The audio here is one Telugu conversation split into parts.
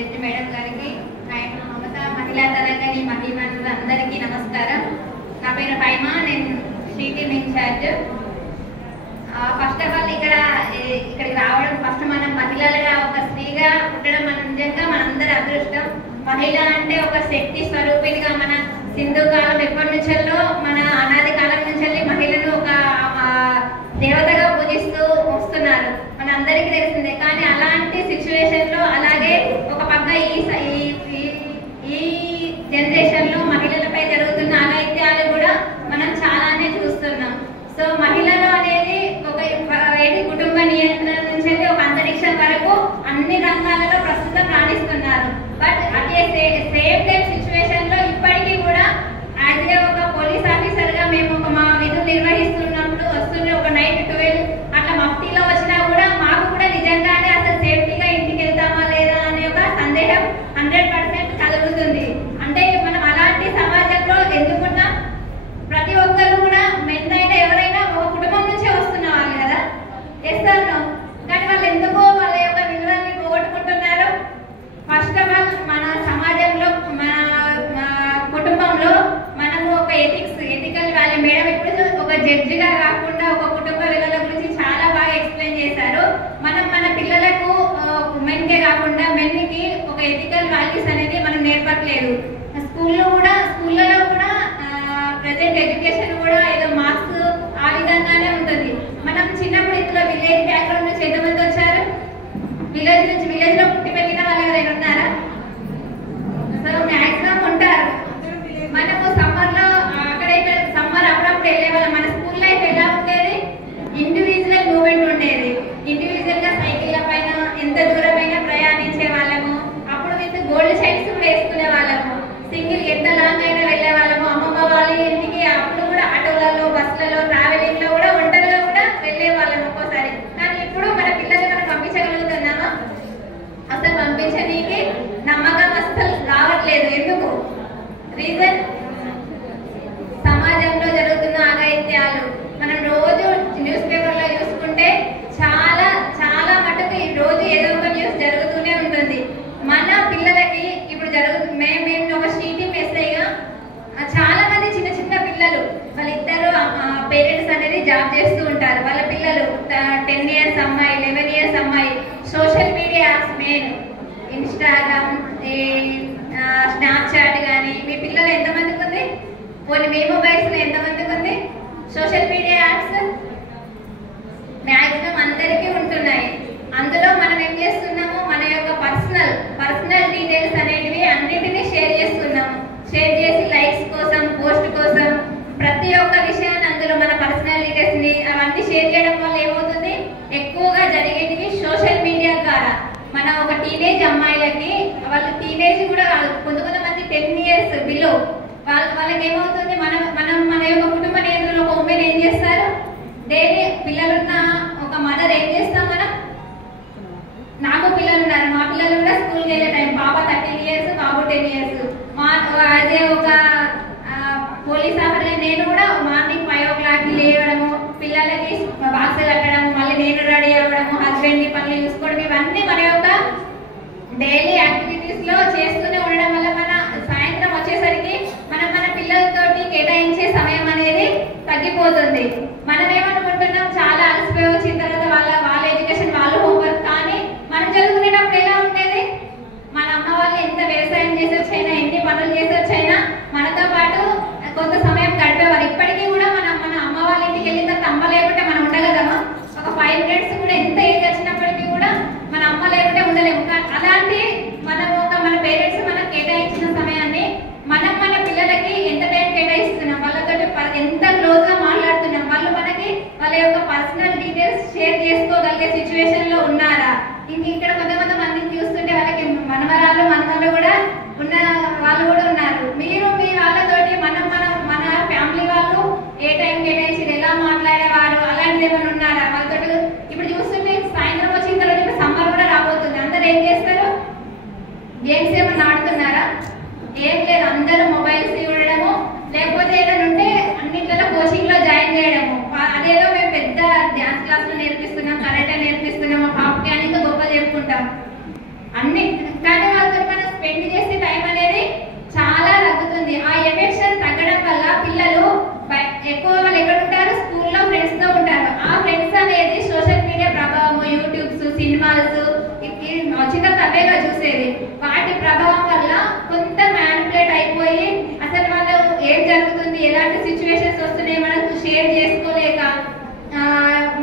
Judge madam garu and Mamata Mahila Tarangani మహిళలందరికీ నమస్కారం. నా పేరు హైమా, నేను team incharge. First of all ఇక్కడికి రావడం, ఫస్ట్ మనం మహిళలుగా ఒక స్త్రీగా పుట్టడం మన నిజంగా మనందరి అదృష్టం. మహిళ అంటే ఒక శక్తి స్వరూపిణిగా మన సింధు కాలం ఎప్పటి నుంచో మన అనాది కాలం నుంచి మహిళను ఒక దేవతగా పూజిస్తూ వస్తున్నారు, మన అందరికీ తెలిసిందే. కానీ అలాంటి సిచ్యువేషన్ లో అలాగే ఒక పక్క ఈ జనరేషన్ లో మహిళలపై జరుగుతున్న అఘాయిత్యాలు కూడా మనం చాలానే చూస్తున్నాం. సో మహిళలు అనేది ఒక కుటుంబ నియంత్రణ నుంచి ఒక అంతరిక్షం వరకు అన్ని రంగాలలో ప్రస్తుతం రాణిస్తున్నారు. బట్ అదే సేమ్ టైం సిచ్యువేషన్ లో ఇప్పటికీ కూడా యాజ్ ఏ ఒక పోలీస్ ఆఫీసర్ గా మేము మా విధులు నిర్వహిస్తున్నప్పుడు వస్తున్న ఒక నైట్ 12 అట్లా మఫ్టీలో వచ్చినా కూడా మాకు కూడా నిజంగానే అసలు సేఫ్టీగా ఇంటికి వెళ్తామా లేదా అనే ఒక సందేహం 100% కలుగుతుంది. అంటే మనం అలాంటి సమాజంలో ఎందుకున్నాం? ప్రతి ఒక్కరు కూడా మెంతైనా ఎవరైనా ఒక కుటుంబం నుంచే వస్తున్న వాళ్ళు కదా, చేస్తాను. కానీ వాళ్ళు ఎందుకో వాళ్ళ యొక్క విలువల్ని పోగొట్టుకుంటున్నారు. ఫస్ట్ ఆఫ్ ఆల్ మన సమాజంలో మన కుటుంబంలో మనము ఒక ఎథికల్ వాల్యూ మేడం ఇప్పుడు ఒక జడ్జిగా కాకుండా ఒక కుటుంబ విలువల గురించి చాలా బాగా ఎక్స్ప్లెయిన్ చేశారు. మనం మన పిల్లలకు ఉమెన్కే కాకుండా మెన్కి ఒక ఎథికల్ వాల్యూస్ అనేది మనం నేర్పట్లేదు. స్కూల్లో కూడా ప్రజెంట్ ఎడ్యుకేషన్ కూడా ఏదో మార్క్స్ ఆ విధంగానే ఉంటుంది. మనం చిన్నప్పుడు ఇంట్లో విలేజ్ బ్యాక్గ్రౌండ్ నుంచి ఎంతమంది వచ్చారు? విలేజ్ లో పుట్టి పెరిగిన వాళ్ళు ఎవరైనా ఉన్నారా? సో మ్యాక్సిమం ఉంటారు. మనము సమ్మర్ లో అక్కడైతే సమ్మర్ అప్పుడప్పుడు వెళ్ళేవాళ్ళం. మన స్కూల్ లైఫ్ ఎలా ఉండేది? ఇండివిజువల్ మూవ్మెంట్ ఉండేది. ఇండివిజువల్ గా సైకిళ్ళ పైన ఎంత దూరమైనా ప్రయాణించే వాళ్ళము. అప్పుడు విత్ గోల్డ్ చైన్స్ కూడా వేసుకునే వాళ్ళము. సింగిల్ ఎంత లాంగ్ అయినా వెళ్ళే వాళ్ళము. అమ్మమ్మ వాళ్ళ ఇంటికి అప్పుడు కూడా ఆటోలలో, బస్సులలో, ట్రావెలింగ్ లో కూడా, ఒంటరిలో కూడా వెళ్ళే వాళ్ళము ఒక్కోసారి. కానీ ఇప్పుడు మన పిల్లల్ని మనం పంపించగలుగుతున్నామా? అసలు పంపించడానికి నమ్మకం అసలు రావట్లేదు. ఎందుకు? రీజన్ సమాజంలో జరుగుతున్న అఘాయిత్యాలు. మనం రోజు న్యూస్ పేపర్లో చూసుకుంటే చాలా చాలా మటుకు ఈ రోజు ఏదో ఒక న్యూస్ జరుగుతూనే ఉంటుంది. మన పిల్లలకి ఇప్పుడు మేము ఒక సిటీ మెస్సైగా చాలా మంది చిన్న చిన్న పిల్లలు వాళ్ళిద్దరు పేరెంట్స్ అనేది జాబ్ చేస్తూ ఉంటారు. వాళ్ళ పిల్లలు 10 years అమ్మాయి, 11 years అమ్మాయి social media apps, main Instagram, Snapchat కానీ మీ పిల్లలు ఎంతమందికి ఉంది? పోనీ మీ మొబైల్స్ లో ఎంతమందికి ఉంది? సోషల్ మీడియా యాప్స్ మ్యాక్సిమం అందరికీ ఉంటున్నాయి. అందులో మనం ఏం చేస్తున్నాము? మన యొక్క పర్సనల్ డీటెయిల్స్ అనేటివి అన్నిటినీ షేర్ చేస్తున్నాము. షేర్ చేసి లైక్స్ కోసం, పోస్ట్ కోసం ప్రతి ఒక్క విషయాన్ని అందులో మన పర్సనల్ డీటెయిల్స్ ని అవన్నీ షేర్ చేయడం వల్ల ఏమవుతుంది? ఎక్కువగా జరిగేటివి సోషల్ మీడియా ద్వారా. మన ఒక టీనేజ్ అమ్మాయిలకి, వాళ్ళు టీనేజ్ కూడా కొంతమంది 10 years బిలో వాళ్ళకి ఏమవుతుంది? మన యొక్క కుటుంబ నియంత్రణ ఒక ఉమెన్ ఏం చేస్తారు? డైలీ పిల్లలున్న ఒక మదర్ ఏం చేస్తాం మనం? నాకు పిల్లలు ఉన్నారు, మా పిల్లలు కూడా స్కూల్కి వెళ్ళే టైం. పాప 13 years, బాబు 10 years. అదే ఒక పోలీస్ ఆఫీసర్ నేను కూడా మార్నింగ్ 5 o'clock లేవడము, పిల్లలకి బాక్స్ కట్టడం, మళ్ళీ నేను రెడీ అవ్వడము, హస్బెండ్ ని పనులు చూసుకోవడం, ఇవన్నీ మన యొక్క డైలీ యాక్టివిటీస్ లో చేస్తూనే ఉండడం వల్ల మన సాయంత్రం వచ్చేసరికి మన పిల్లలతోటి కేటాయించే సమయం అనేది తగ్గిపోతుంది. మనం ఏమనుకుంటున్నాం? చాలా అలసిపోయి వచ్చిన తర్వాత వాళ్ళ ఎడ్యుకేషన్, వాళ్ళ హోంవర్క్. కానీ మనం చదువుకునేటప్పుడు ఎలా ఉండేది? మన అమ్మ వాళ్ళు ఎంత వ్యవసాయం చేసి వచ్చైనా, ఎన్ని పనులు చేసి వచ్చైనా మనతో పాటు కొంత సమయం గడిపేవారు. ఇప్పటికీ కూడా మన అమ్మ వాళ్ళ ఇంటికి వెళ్ళిన తర్వాత అమ్మ లేకుంటే మనం ఉండగలమా? ఒక 5 minutes కూడా ఎంత ఏజ్ వచ్చినప్పటికీ కూడా మన అమ్మ లేకుంటే ఉండలేము. అలాంటి మన పేరెంట్స్ మనకు కేటాయించిన సమయాన్ని మనం మన పిల్లలకి ఎంత టైం కేటాయిస్తున్నాం? వాళ్ళతో ఎంత క్లోజ్ గా మాట్లాడుతున్నాం? వాళ్ళు మనకి వాళ్ళ యొక్క పర్సనల్ డీటెయిల్స్ షేర్ చేసుకోగలిగే సిచ్యువేషన్ లో ఉన్నారా? ఇక్కడ కొంతమందిని చూస్తుంటే వాళ్ళకి మనవరాళ్ళు కూడా ఉన్న వాళ్ళు కూడా ఉన్నారు. మీరు మీ వాళ్ళతోటి మన ఫ్యామిలీ వాళ్ళు ఏ టైం కేటాయించి ఎలా మాట్లాడేవారు అలాంటిది ఏమైనా ఉన్నారా? వాళ్ళతో ఇప్పుడు చూస్తుంటే సాయంత్రం వచ్చిన తర్వాత సమ్మర్ కూడా రాబోతుంది. అందరు ఏం చేస్తారు? గేమ్స్ ఏమైనా ఆడుతున్నారా? ఏం లేదు. అందరూ మొబైల్స్ చూడడము, లేకపోతే ఏదైనా ఉంటే అన్నింటిలో కోచింగ్ లో జాయిన్ చేయడము. అదేదో మేము పెద్ద డ్యాన్స్ క్లాసులు నేర్పిస్తున్నాం, కరాటే నేర్పిస్తున్నాం, పాపకి అని గొప్ప చెప్పుకుంటాం అన్ని. కానీ వాళ్ళతో స్పెండ్ చేసే టైం అనేది చాలా తగ్గుతుంది. ఆ ఎఫెక్షన్ తగ్గడం వల్ల పిల్లలు ఎక్కువ వాళ్ళు ఎక్కడ ఉంటారు, స్కూల్లో ఫ్రెండ్స్ తో ఉంటారు. ఆ ఫ్రెండ్స్ అనేది సోషల్ మీడియా ప్రభావం, యూట్యూబ్స్, సినిమాస్ చిన్న తప్పేగా చూసేది. వాటి ప్రభావం వల్ల కొంత మ్యానిపులేట్ అయిపోయి అసలు వాళ్ళు ఏం జరుగుతుంది, ఎలాంటి సిచ్యువేషన్స్ వస్తున్నాయి మనకు షేర్ చేసుకోలేక,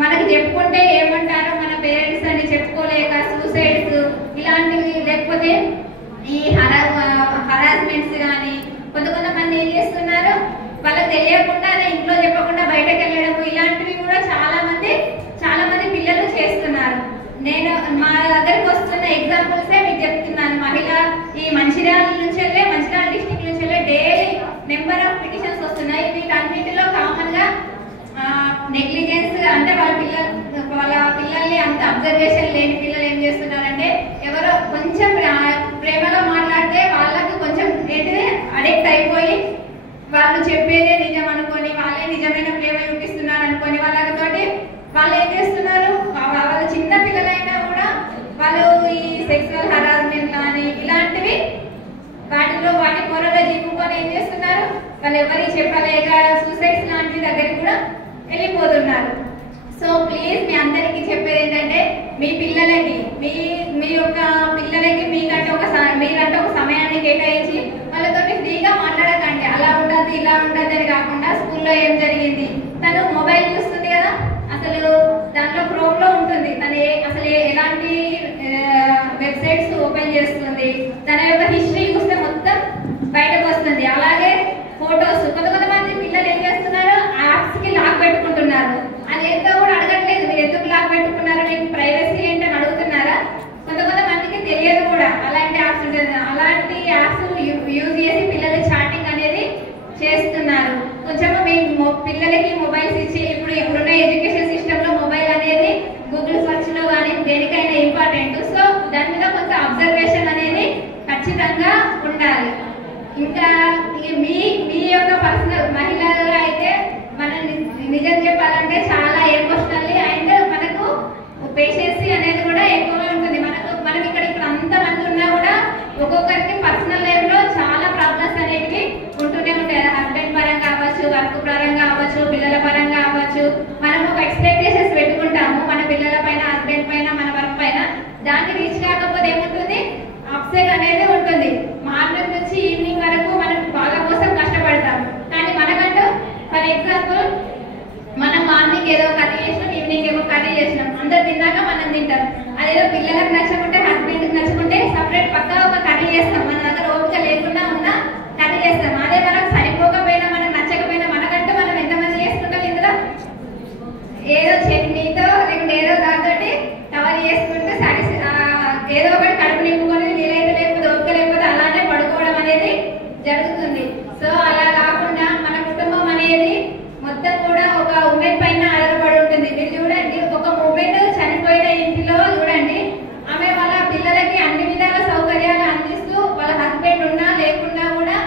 మనకి చెప్పుకుంటే ఏమంటారో మన పేరెంట్స్ అని చెప్పుకోలేక సూసైడ్స్ ఇలాంటివి, లేకపోతే ఈ హరాస్మెంట్స్ కానీ కొంతమంది ఏం చేస్తున్నారు వాళ్ళకి తెలియకుండానే ఇంట్లో చెప్పకుండా బయటకు వెళ్ళడం, ఇలాంటివి కూడా చాలా మంది పిల్లలు చేస్తున్నారు. నేను మా దగ్గరికి వస్తున్న ఎగ్జాంపుల్సే మీకు చెప్తున్నాను. ఈ మంచిర్యాల డిస్ట్రిక్ట్ నుంచి డైలీ నెంబర్ ఆఫ్ పిటిషన్స్ వస్తున్నాయి. వీటన్నిటిలో కామన్ గా నెగ్లిజెన్స్, అంటే వాళ్ళ పిల్లల్ని అంత అబ్జర్వేషన్ లేని పిల్లలు ఏం చేస్తున్నారంటే ఎవరో కొంచెం ప్రేమలో మాట్లాడితే వాళ్ళకు కొంచెం ఏంటిది అడిక్ట్ అయిపోయి వాళ్ళు చెప్పేదే నిజం అనుకొని వాళ్ళే నిజమైన ప్రేమ చూపిస్తున్నారు అనుకొని వాళ్ళతోటి వాళ్ళు ఏం చేస్తున్నారు, వాళ్ళ చిన్న పిల్లలైనా కూడా వాళ్ళు ఈ సెక్సువల్ హరాస్మెంట్ కానీ ఇలాంటివి వాటి పొరలో జీవుకొని ఏం చేస్తున్నారు, వాళ్ళు ఎవరికి చెప్పలేక సూసైడ్స్ లాంటి దగ్గరికి కూడా వెళ్ళిపోతున్నారు. సో ప్లీజ్ మీ అందరికీ చెప్పేది ఏంటంటే మీ పిల్లలకి మీ యొక్క పిల్లలకి మీరంటే ఒక సమయాన్ని కేటాయించి వాళ్ళతో ఫ్రీగా మాట్లాడకండి. అలా ఉండదు ఇలా ఉండదు అని కాకుండా స్కూల్లో ఏం జరిగింది, తను మొబైల్ చూస్తుంది కదా, అసలు దాంట్లో క్రోమ్ లో ఉంటుంది, తను అసలు ఎలాంటి వెబ్సైట్స్ ఓపెన్ చేస్తుంది, తన యొక్క హిస్టరీ చూస్తే మొత్తం బయటకు వస్తుంది. అలాగే ఫొటోస్, కొంతమంది పిల్లలు ఏం చేస్తున్నారు యాప్స్ కి లాక్ పెట్టుకుంటున్నారు. అది ఏంటో కూడా అడగట్లేదు, మీరు ఎందుకు లాక్ పెట్టుకున్నారు, మీకు ప్రైవసీ ఏంటని అడుగుతున్నారా? కొంతమందికి తెలియదు కూడా అలాంటి యాప్స్ ఉంటుంది. అలాంటి యాప్స్ యూజ్ చేసి పిల్లలు చాటింగ్ అనేది చేస్తున్నారు. కొంచెం మీ పిల్లలకి మొబైల్స్ ఇచ్చి ఇప్పుడున్న ఎడ్యుకేషన్ సిస్టమ్ లో మొబైల్ అనేది గూగుల్ సర్చ్ లో కానీ దేనికైనా ఇంపార్టెంట్. సో దాని మీద కొంత అబ్జర్వేషన్ అనేది ఖచ్చితంగా ఉండాలి. ఇంకా మీ యొక్క పర్సనల్ మహిళగా అయితే మనం నిజం చెప్పాలంటే చాలా ఎమోషనల్లీ అండ్ మనకు పేషెన్సీ అనేది కూడా ఎక్కువగా ఉంటుంది. మనం ఇక్కడ అంతమంది ఉన్నా కూడా ఒక్కొక్కరికి పర్సనల్ లైఫ్ లో చాలా ప్రాబ్లమ్స్ అనేవి ఉంటూనే ఉంటాయి. హస్బెండ్ పరంగా అవ్వచ్చు, వర్క్ పరంగా అవ్వచ్చు, పిల్లల పరంగా అవ్వచ్చు. మనం ఒక ఎక్స్పెక్టేషన్స్ పెట్టుకుంటాము మన పిల్లల పైన, హస్బెండ్ పైన, మన వర్క్ పైన. దాన్ని రీచ్ కాకపోతే ఏముంటుంది, అప్సెట్ అనేది ఉంటుంది. మార్నింగ్ నుంచి ఈవినింగ్ వరకు మనం బాగా కోసం కష్టపడతాం. కానీ మనకంటూ ఫర్ ఎగ్జాంపుల్ మనం మార్నింగ్ ఏదో కర్రీ చేసినాం, ఈవినింగ్ ఏమో కర్రీ చేసినాం, అందరు తిన్నాక మనం తింటాం. అదేదో పిల్లలకు నచ్చకుంటే, హస్బెండ్కి నచ్చకుంటే సపరేట్ పక్కా ఒక కర్రీ చేస్తాం. మన దగ్గర ఓపిక లేకుండా ఉన్నా కర్రీ చేస్తాం. అదే మనకు సరిపోకపోయినా, మనకు నచ్చకపోయినా మనకంటూ మనం ఎంతమంది చేసుకుంటాం ఇందులో, ఏదో చట్నీతో లేకుంటే ఏదో దాంతో కవర్ చేసుకుంటూ ఏదో ఒకటి కడుపు నింపుకొని నీళ్ళైతే లేకపోతే ఓపిక లేకపోతే అలానే పడుకోవడం అనేది జరుగుతుంది. సో అలా కాకుండా మన కుటుంబం అనేది మొత్తం కూడా ఒక ఉమెన్ పైన ఆధారపడి ఉంటుంది. మీరు చూడండి, ఒక ఉమెన్ చనిపోయిన ఇంటిలో చూడండి, ఆమె వాళ్ళ పిల్లలకి అన్ని విధాల సౌకర్యాలు అందిస్తూ వాళ్ళ హస్బెండ్ ఉన్నా లేకున్నా కూడా,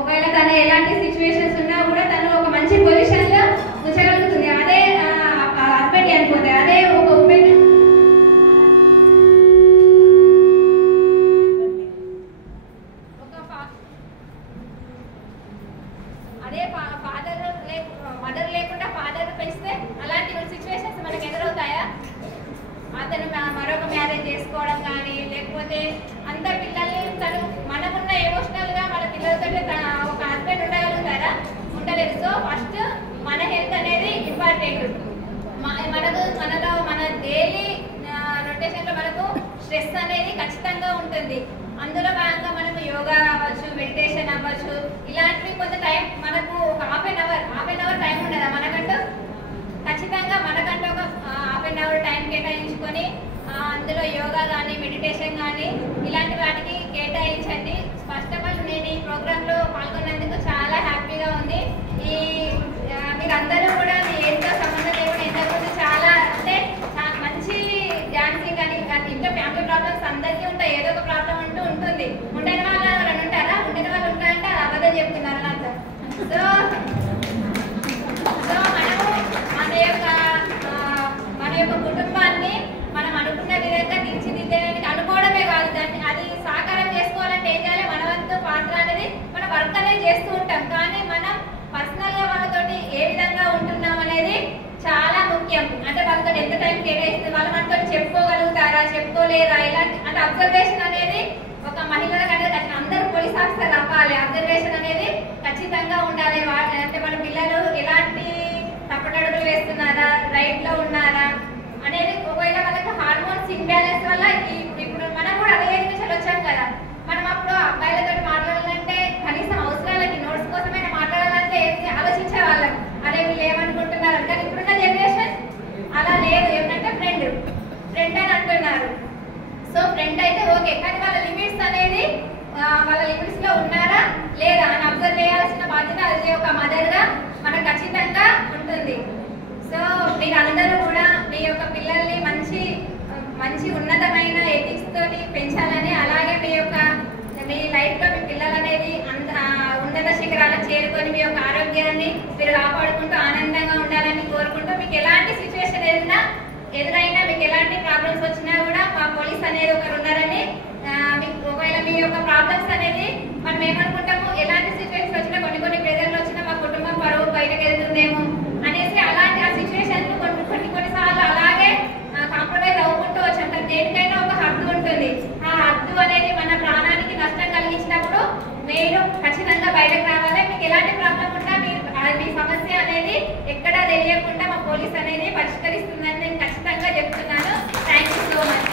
ఒకవేళ తను ఎలాంటి సిచ్యువేషన్స్ ఉన్నా కూడా తను ఒక మంచి పొజిషన్ లో ఉంచగలుగుతుంది. అదే హస్బెండ్ చనిపోతే, అదే ఒక ఉమెన్ మదర్ లేకుండా ఫాదర్ పెంచితే అలాంటి సిచ్యువేషన్స్ మనకు ఎదురవుతాయా? అతను మరొక మ్యారేజ్ చేసుకోవడం కానీ, లేకపోతే అందరు పిల్లల్ని తను మనకున్న ఎమోషనల్ గా వాళ్ళ పిల్లలతో ఒక హస్బెండ్ ఉండగలుగుతారా? ఉండలేదు. సో ఫస్ట్ మన హెల్త్ అనేది ఇంపార్టెంట్. మనలో మన డైలీ రొటేషన్ లో మనకు స్ట్రెస్ అనేది ఖచ్చితంగా ఉంటుంది. అందులో భాగంగా మనం యోగా అవ్వచ్చు, మెడిటేషన్ అవ్వచ్చు, ఇలాంటివి కొంత టైం మనకు ఒక హాఫ్ అన్ అవర్ టైం ఉండదా మనకంటూ? ఖచ్చితంగా మనకంటూ ఒక హాఫ్ అన్ అవర్ టైం కేటాయించుకొని అందులో యోగా కానీ, మెడిటేషన్ కానీ ఇలాంటి వాటికి కేటాయించండి. ఫస్ట్ ఆఫ్ ఆల్ నేను ఈ ప్రోగ్రామ్ లో పాల్గొన్నందుకు చాలా హ్యాపీగా ఉంది. మీరందరూ కూడా ఎంతో సంబంధం లేకుండా ఎంతమంది చాలా అంటే మంచి డాన్సింగ్ అని, ఇంట్లో ఫ్యామిలీ ప్రాబ్లమ్స్ అందరికీ ఉంటాయి, ఏదో ఒక ప్రాబ్లం అంటూ ఉంటుంది. ఉండని వాళ్ళు ఎవరైనా ఉంటారా? ఉండని వాళ్ళు ఉంటారంటే అది అబద్ధం చెప్తున్నారు నాతో. సో మనము మన యొక్క కుటుంబాన్ని మనం అనుకున్న విధంగా తీర్చిదిద్దడానికి అనుకోవడమే కాదు, దాన్ని అది సాకారం చేసుకోవాలంటే చేస్తూ ఉంటాం, కానీ మనం పర్సనల్ గా వాళ్ళతోటి ఏ విధంగా ఉంటున్నాం అనేది చాలా ముఖ్యం. అంటే వాళ్ళతో ఎంత టైం కేటాయిస్తుంది, వాళ్ళు మనతో చెప్పుకోగలుగుతారా, చెప్పుకోలేరా, ఇలాంటి అంటే అబ్జర్వేషన్ అనేది ఒక మహిళలకు అనేది అందరూ పోలీస్ ఆఫీసర్ అవ్వాలి. అబ్జర్వేషన్ అనేది ఖచ్చితంగా ఉండాలి. అంటే మన పిల్లలు ఎలాంటి తప్పటడుగులు వేస్తున్నారా, రైట్ లో ఉన్నారా అనేది. ఒకవేళ వాళ్ళకి హార్మోన్స్ ఇంబ్యాలెన్స్ వల్ల ఇప్పుడు మనం కూడా అదే నుంచి వచ్చాం కదా, మనం అప్పుడు అబ్బాయిలతో మాట్లాడాలంటే కనీసం అవసరాలకి నోట్స్ కోసమైనా మాట్లాడాలంటే ఆలోచించే వాళ్ళం, అదే వీళ్ళు ఏమనుకుంటున్నారు. కానీ ఇప్పుడున్న జనరేషన్ అలా లేదు. ఏమంటే ఫ్రెండ్ అని అంటున్నారు. సో ఫ్రెండ్ అయితే ఓకే, కానీ వాళ్ళ లిమిట్స్ అనేది వాళ్ళ లిమిట్స్ లో ఉన్నారా లేదా అని అబ్జర్వ్ చేయాల్సిన బాధ్యత అది ఒక మదర్ గా మనకు ఖచ్చితంగా ఉంటుంది. సో మీరు అందరూ కూడా మీ యొక్క పిల్లల్ని మంచి ఉన్నతమైన ఎథిక్స్ తోటి పెంచాలని, అలాగే మీ లైఫ్ లో మీ పిల్లలు అనేది ఉన్నత శిఖరాలకు చేరుకొని మీ యొక్క ఆరోగ్యాన్ని మీరు కాపాడుకుంటూ ఆనందంగా ఉండాలని కోరుకుంటూ, మీకు ఎలాంటి సిచ్యువేషన్ ఎదురైనా మీకు ఎలాంటి ప్రాబ్లమ్స్ వచ్చినా కూడా మా పోలీస్ అనేది ఒకరు ఉన్నారని, ఒకవేళ మీ యొక్క ప్రాబ్లమ్స్ అనేది మనం ఏమనుకుంటాము, ఎలాంటి సిచ్యువేషన్స్ వచ్చినా కొన్ని ప్రెజర్లు వచ్చినా మా కుటుంబం పరువు బయటకు వెళ్తుందేమో అనేసి అలాంటి ఆ సిచ్యువేషన్ కొన్నిసార్లు అలాగే కాంప్రమైజ్ అవ్వకుంటూ వచ్చాం. దేనికైనా ఒక హద్దు ఉంటుంది. ఆ హద్దు అనేది మన ప్రాణానికి నష్టం కలిగించినప్పుడు మీరు ఖచ్చితంగా బయటకు రావాలి. మీకు ఎలాంటి ప్రాబ్లం ఉన్నా మీ సమస్య అనేది ఎక్కడా తెలియకుండా మా పోలీస్ అనేది పరిష్కరిస్తుందని నేను ఖచ్చితంగా చెప్తున్నాను. Thank you so much.